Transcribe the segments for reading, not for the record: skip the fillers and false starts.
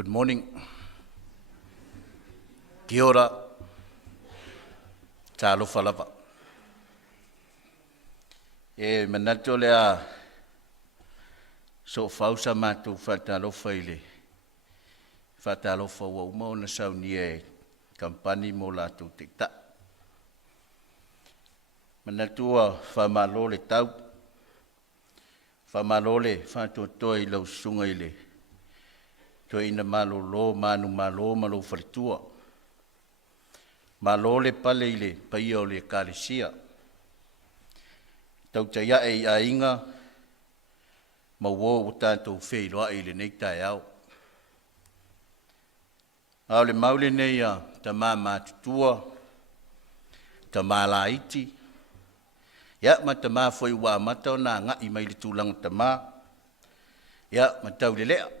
Good morning. Kia ora. Talofa lava. E manato lea so fausa matu fatalofa ile. Fatalofa wa uma ona sauni e Kamupani mo latu tikta. Manatua famalo le tau. Famalo le fatotoa i lau sunga ile. Toi ina malo lo manu malo faritua. Malo le pale ile paia o le kalisia. Tau taia e a inga mawo o tātou whei loa ile nei tai au. Au le maule nei a Tamā mātutua, Tamā laiti. Ia ma Tamā foi wa mata o nā ngai mai le tūlanga Tamā. Ia ma Taulelea.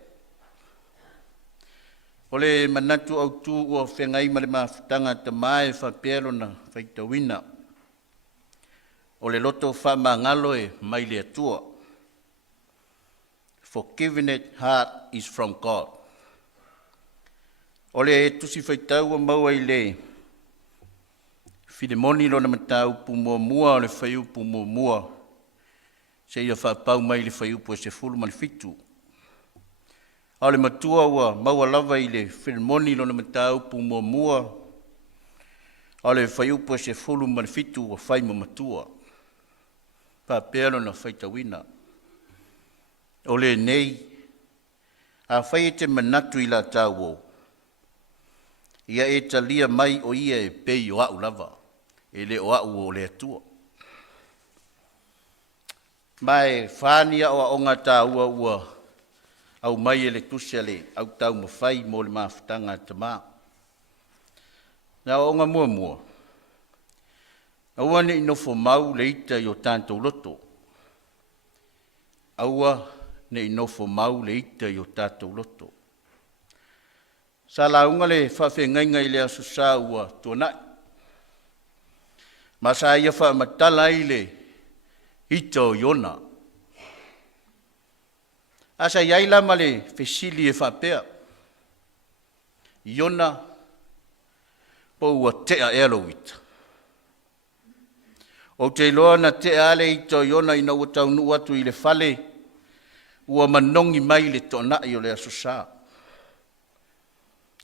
Ole manatu au tu o whengai ma le mawhitanga Tamā e whapero na whaitawina. Ole loto whamangalo e mai le atua. Forgiveness heart is from God. Ole e tusi whaitau o maua i le Filemoni lona matau pumua mua o le whaiu pumua mua. Se ia whapau mai le whaiu po se fulu mani fitu. Ale matua ua maua lava i le Filemoni lona matau pumua mua. Ale whaiu po se fulu mani fitu ua whaima matua. Pāpea lona whaitawina. Ole nei, a whai e te manatu i la tau o. Ia e talia mai o ia e pei o au lava. E le o au o le atua. Mai whānia o aonga tā ua au mai e le tusia le au tau mawhai mo le mawhitanga Tamā. Nā aonga mua. Aua ne inofo mau le ita i o tātou loto. Aua ne inofo mau le ita i o tātou loto. Sa launga le whawhengainga i le asusa ua tuanai. Ma sa ia whamatala i le ita o iona. Asa iai lama le whesili e whapea. Iona po ua tea elowita. O te loa na te ale i to iona ina ua taunu atu i le whale, ua manongi mai le tonai o le asusa.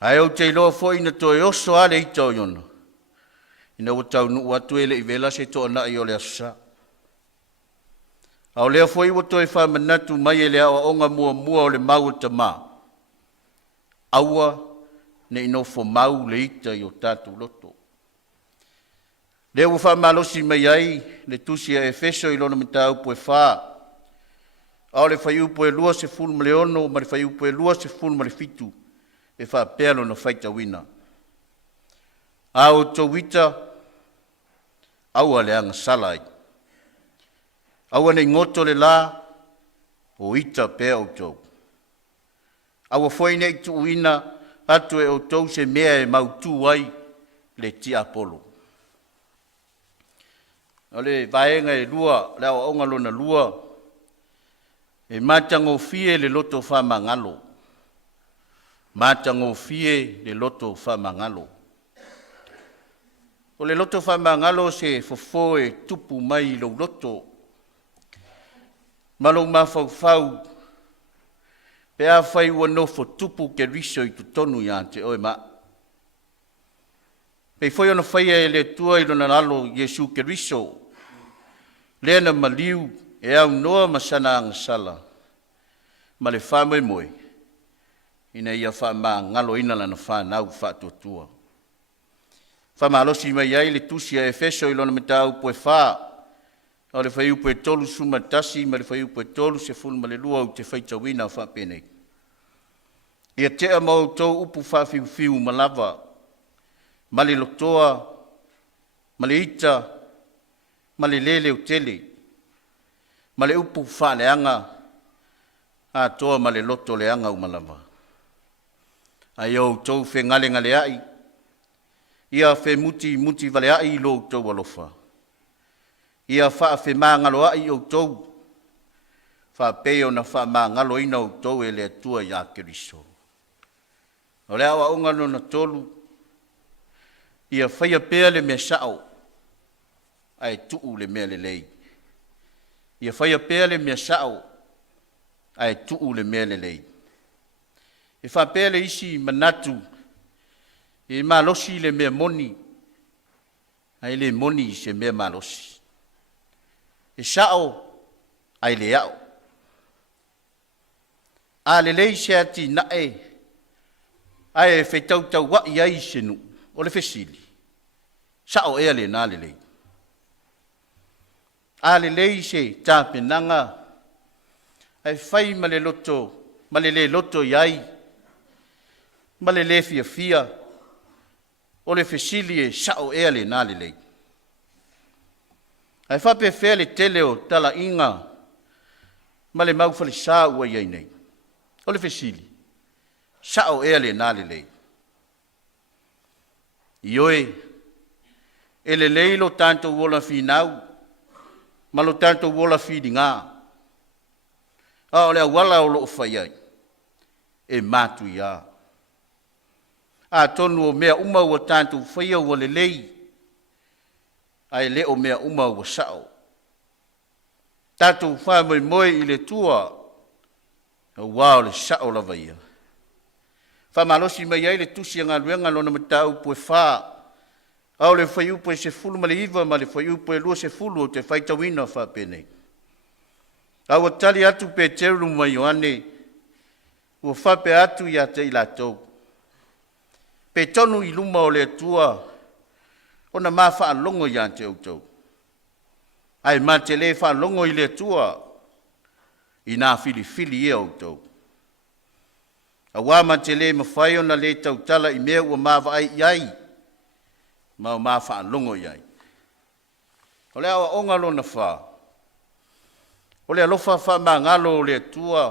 Ai o te loa fo ina to e oso ale i to iona, ina ua taunu atu e le i vela se tonai o le asusa. Au lea fo iwa to e whamanatu mai e le awa onga mua o le mau Tamā. Aua ne inofo mau le ita i o tātou loto. Lea ua whamalosi mai ai, le tusi a Efeso i lona mitau po e wha. Au le whaiu po e lua se fulu ma le ono, ma le whaiu po e lua se fulu ma le fitu, e wha pēlo na whaita wina. Au tō wita, aua le anga salai. Aua nei ngoto le la, o ita pēa o tō. Aua foi nei tu uina, atu e o tō se mea e mautu ai, le ti apolo. Ole vaenga e lua, le awa onga lona lua, e matango fie le loto whamangalo. Matango fie le loto whamangalo. O le loto whamangalo se fofo e tupu mai lo loto. Malo mawhau, pea whai ua nofo tupu ke riso i tutonu i ante oe ma. Pei foi ona whai e le tua i lona lalo Yesu ke riso. Lea na maliu e au noa masana angasala. Ma le whamoe moe. Ina ia whama ngalo ina lana whanau whatuatua. Whama alosi mai ai le tusi a Efeso i lona metau poe wha. O le whaiu poe tolu suma tasi, ma le whaiu poe tolu se fulu ma le lua u te whaitawina o whapenei. Ia tea mau tau upu whawhiu ma lava. Ma le lotoa, ma le ita, ma le lele o tele, ma le upu whaleanga, a toa ma le loto leanga o malava. Ai au tau whengale ngale ai, ia whe muti vale ai lo tau alofa. Ia wha maa ngalo ai o tau, wha peo na wha maa ngalo ina o tau e le atua i a Keriso. O lea wa unga no na tolu, ia whaia pēa le mea sao, ai tuu le mea le lei. Ia whaia pēa le mea sao, ai tuu le mea le lei. E wha pēa le isi manatu, e malosi le mea moni, ai le moni se mea malosi. E sao, ai le au. A le lei se ati nae, ai e whaitautau wa iai senu, o le fesili. Sao ea le nā le lei. A le lei se tāpenanga, ai whai ma le loto, ma le loto iai, ma le fia fia, o le fesili e sao ea le nā le lei. Ai whape whea le tele o tala inga, ma le maufale sā ua iai nei. O le fesili, sao ea le nā le lei. Ioe, e le lei lo tanto wola finau, ma lo tanto wola fidi ngā. A o le awala o lo whai ai, e mātu ia. A tonu o mea uma ua tanto whaia ua le lei, ai le o mea uma ua sao. Tātou wha moi moi i le tua, wao le sao la vaia. Wha malosi mai ai le tusi ngā luenga lona matau pue wha. Au le whai upo e se fulu ma le iwa ma le whai upo e lua se fulu o te whaitawina wha pene. Au a tali atu pe teru mai Ioane, ua wha pe atu ia te ilatou. Pe tonu i luma o le tua, ona mā wha longo ia te autou. Ai mā te le wha longo i le tua, i nā fili e autou. A wāma te le mawhai ona le tautala i mea ua māwa ai iai, ma o māwha longo iai. O le awa ongalo na wha. O le alofa wha mā ngalo o le tua,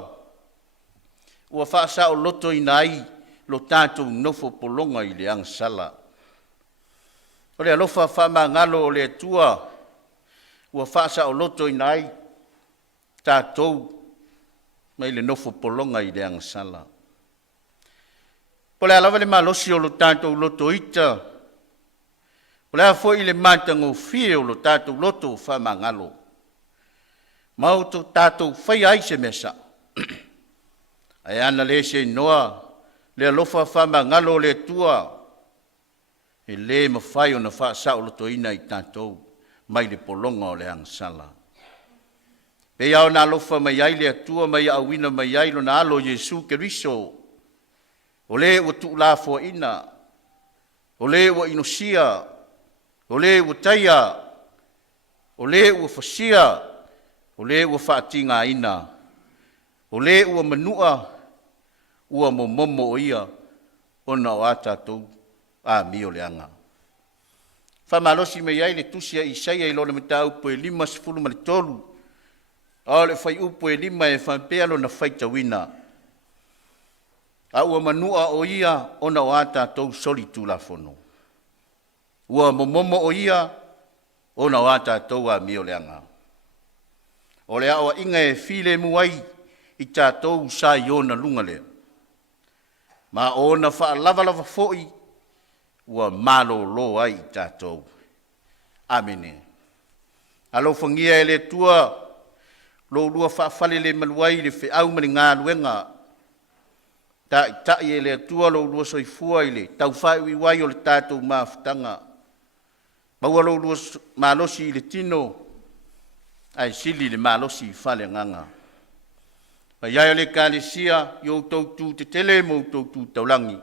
ua wha sa o loto i nai, lo tātou nofo polonga i le angsala. O le alofa wha mā ngalo o le tua, ua wha sa o loto i nai, tātou mai le nofo polonga i le angsala. Po le alawa le malosi o lo tātou loto ita, po le afo i le mātango fie o lo tātou loto wha mangalo. Mauto tātou whai ai se mesa. Ai ana le se noa, le alofa wha mangalo le tua, e le mawhai o na wha sa o loto ina i tātou, mai le polonga o le angsala. Pe iau na alofa mai ai le atua mai awina mai ai lo na alo Jesu Keriso. O le ua tuula fo ina. O le ua inosia. O le ua taia. O le ua fasia. O le ua whaatinga ina. O le ua manua. Ua momomo o ia. Ona o atatou. A mi o le anga. Whamalosi mai ai le tusia Isaia i lona matau po e 5:13. A le whai upo e 5 e whampea lo na whaitawina. A ua manua o ia ona o ata tau soli tula fono. Ua momomo o ia ona o ata tau a mio leanga. O le awa inga e file muai i tātou sa iona lunga lea. Ma ona wha lava foi ua malo lo ai i tātou. Amene. Alo whangia e le tua lo lua whaafale le maluai le whiau mani ngā luenga. Ta i e le tua lo lua soifua i le tau whai wai o le tātou maafutanga. Maua lo lua malosi i le tino. Ai sili le malosi i whale nganga. Pa iai le kālesia i o tautu te tele mo tautu taulangi.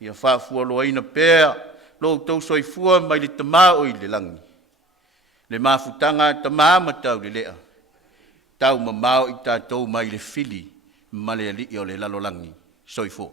Ia whaafua lo aina pēr lo tau soifua mai le Tamā o i le langi. Le maafutanga Tamā matau le lea. Tau mamao i tātou mai le fili, ma le ali o le lalolangi, soifo.